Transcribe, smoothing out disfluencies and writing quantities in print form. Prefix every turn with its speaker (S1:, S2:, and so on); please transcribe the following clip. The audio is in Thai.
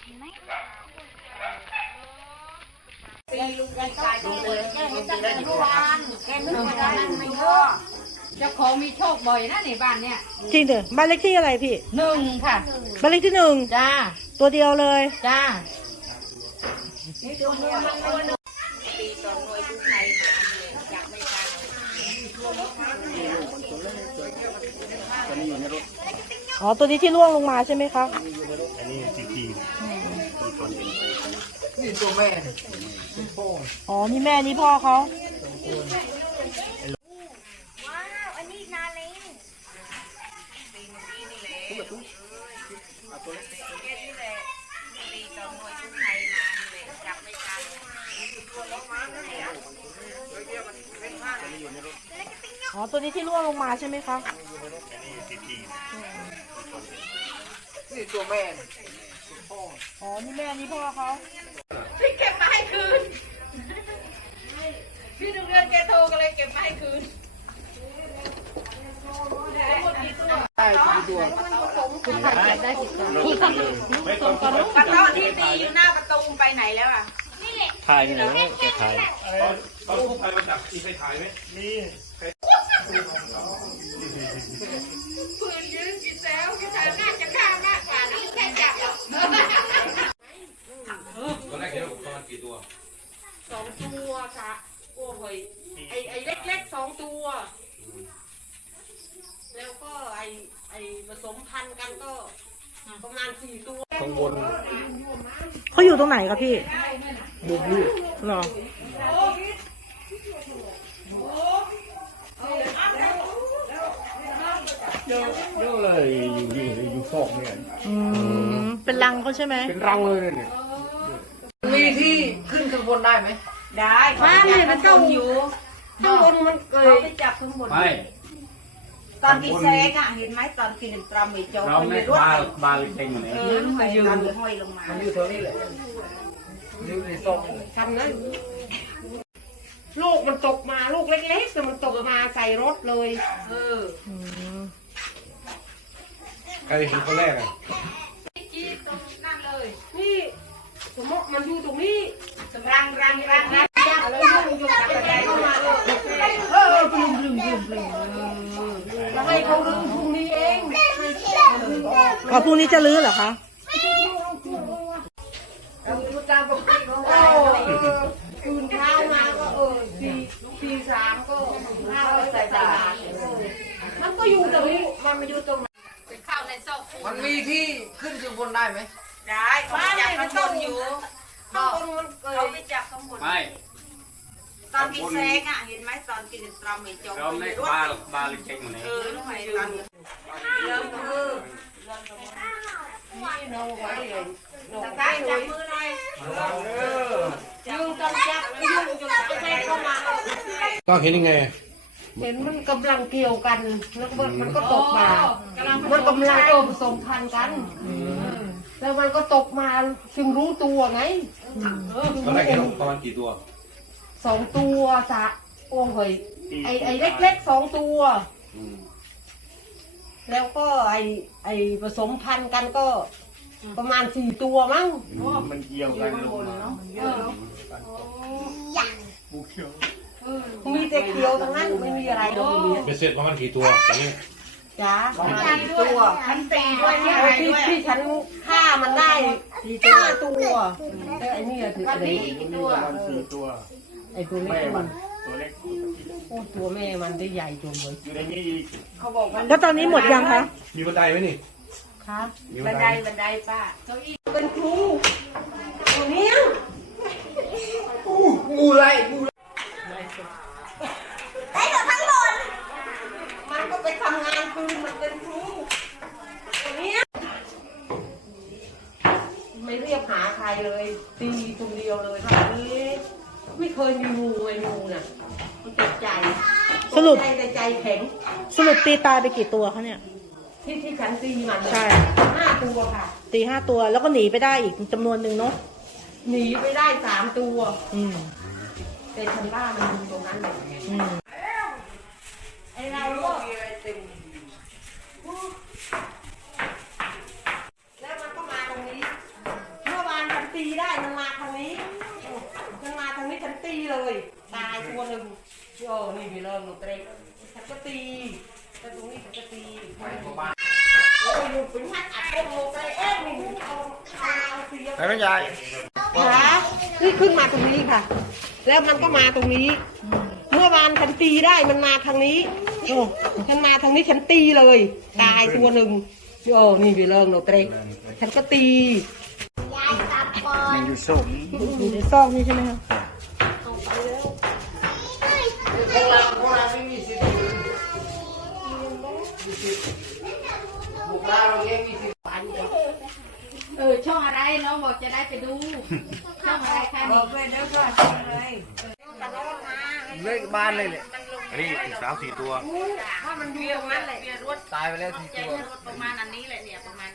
S1: เจ้าของมีโชคบ่อยนะในบ้านเนี่ย
S2: จริงเด้อบ้านเลขที่อะไรพี่
S1: 1ค่ะ
S2: บ้านเลขที่1
S1: จ้า
S2: ตัวเดียวเลย
S1: จ้า
S2: อ๋อตัวนี้ที่ร่วงลงมาใช่ไหมคะ
S3: อันนี้จี
S4: นี่ตัวแม่
S2: อ๋อนี่แม่นี่พ่อเขาอ๋อตัวนี้ที่ร่วงลงมาใช่ไหมคะ
S4: นี่ตัวแม่
S2: อ๋อนี่แม่นี่พ่อเขา
S1: พี่เก็บมาให้คืนพี่ดูเงินแกโทรกันเลยเก็บมาให้คืน
S4: ได้กี่ตัว
S1: คุณถ่ายได้กี่ตัวพี่คนส่งกระลุกปลาต้อที่ตีอยู่หน้าประตูไปไหนแล้วอ่ะ
S3: ถ่ายเลยแกถ่าย
S5: ตอนกู้ภัยมาจับมีใครถ่ายไหมนี่
S1: ปืนยืนกี่แซวกี่แซวน่าจะฆ่ามากกว่านี้แค่จับ
S5: ตอนแรกเห็นประมาณกี่ตัว
S1: 2 ตัวค่ะโอ้ยไอ้เล็กๆ2 ตัวแล้วก็ไอ้ผสมพันธุ์กันก็ประมาณ4 ตัว
S4: ข้างบน
S2: เขาอยู่ตรงไหนครับพี่
S4: บุกนี่
S2: หรอ
S4: เยอะเลยอยู่ซอกเนี่ย
S2: เป็นรังเขาใช่ไหม
S4: เป็นรังเลยเนี่ยมีที่ขึ้นข้างบนได้ไหม
S1: ได้มาเนี่ยมันเข้าอยู่ข้างบนมันเกยไปจับข้างบน
S5: ไม่
S1: ตอนที่แซกอ่ะเห็นไหมตอนที่ตรำไม่จบ
S5: เราไม่บาลีเต็งอยู่ไหน
S1: มันยืนห้อยลงมา
S4: มันอยู่ตัวนี้แหละอยู่ในซอก
S1: ทำนั้นลูกมันตกมาลูกเล็กๆแต่มันตกมาใส่รถเลย
S4: ใครเห็นคนแรกอ่ะ
S1: จี้ตรงนั่นเลยนี่สมมติมันอยู่ตรงนี้รังจับแล้วยุ่งกับกระไดเข้ามาปลุมแล้วให้เขาลื้อพรุ่งนี้เอง
S2: อ๋อพรุ่งนี้จะรื้อเหรอคะ
S1: คืนข้าวมาก็ตี3ก็ข้าวใส่บาตรมันก็อยู่ตรงนี้มันมาอยู่ตรงข้าวในซอก
S4: มันมีที่ขึ้นข้างบนได้ไหม
S1: ได้เขาจับข้างบนอยู่ข้างบนมันเขาไปจับข้างบน
S5: ไม่
S1: ตอนที่แซงอ่ะเห็นไหมตอนกินตรำไม่จบ
S5: เราไม่บาลีเต็งอยู่ไหน
S1: ทำไมตอนเริ่มนี่น้องไว้เลยจับมือหน่อยยืนจับยุ่งจนแซงเข้ามา
S4: ต้องเห็นยังไง
S1: เห็นมันกำลังเกี่ยวกันแล้วมันก็ตกมามันกำลังผสมพันธุ์กันแล้วมันก็ตกมาจึงรู้ตัวไง
S5: ตอนแรกเห็นประมาณกี่ตัว
S1: 2 ตัวโอ้ยไอ้เล็กๆ2 ตัวแล้วก็ไอ้ผสมพันธุ์กันก็ประมาณ4 ตัวมั้ง
S4: มันเกี่ยวกันลงมา
S1: มีแต่เขียวทั้งนั้นไม่มีอะไรเลย
S5: เป็นเสร็จประมาณกี่ตัวตอนนี้
S1: จ้าประมาณ4 ตัวฉันตีด้วยที่ฉันฆ่ามันได้5 ตัวแล้วไอ้นี่ถืออะไร
S4: กี่ตัว4 ตัว
S1: ไอ้ตัวเล็กมัน
S4: ตัวเล็ก
S1: โอ้ตัวแม่มันได้ใหญ่จนเลย
S4: อยู่ในนี้อีก
S1: เขาบอกว่า
S2: แล้วตอนนี้หมดยังคะ
S5: มีบันไดไหมนี่
S1: ครับบันไดป้าเก้าอี้เป็นครูตัวนี้
S4: งูไร
S1: ได้กับทั้งหมดมันก็ไปทำงานคืนมันเป็นครูตัวนี้ไม่เรียกหาใครเลยตีคนเดียวเลยค่ะไม่เคยมีงูไอ้งูน่ะมันตกใจ
S2: สรุป
S1: ใจแข็ง
S2: ตีตายไปกี่ตัวเขาเนี่ย
S1: ที่ฉันตีมัน
S2: ใช่
S1: 5 ตัวค่ะ
S2: ตี5 ตัวแล้วก็หนีไปได้อีกจำนวนหนึ่งเนาะ
S1: หนีไปได้3 ตัวแต่ฉันว่ามันอยู่ตรงนั้นเลยไอ้เราก็แล้วมันก็มาตรงนี้เมื่อตีได้มันมาทางนี้มันมาทางนี้ฉันตีเลยตายตัวหนึ่งโย่นี่ไปเริ่มหนูเตะฉันก็ตีแต่ตรงนี้ฉันก็ตีโอ้ยหนูเป็นฮัทอัดเป็นโมเตะเอ๊ะหนูเอาเสีย
S5: ไปไม่ใหญ่
S1: ขานี่ขึ้นมาตรงนี้ค่ะ แล้วมันก็มาตรงนี้ เมื่อวานฉันตีได้มันมาทางนี้โอ้ฉันมาทางนี้ฉันตีเลยตายตัวหนึ่งโย่นี่ไปเริ่มหนูเตะฉันก็ตี
S3: มันอยู่สูง
S2: อยู่ในซอกนี่ใช่ไหมคะ
S6: ช่องอะไรน้องบอกจะได้ไปดู ช่องอะไรคะ
S4: บอกเลยเดี๋ยวก็ช่องเลย
S5: เลขบ้านเลยเนี่ยอันนี้อีก3-4 ตัว
S1: ว่ามันอยู่ตรงนั้นแหละ
S5: ตายไปแล้ว4 ตัว
S6: ประมาณอันนี้แหละเนี่ยประมาณ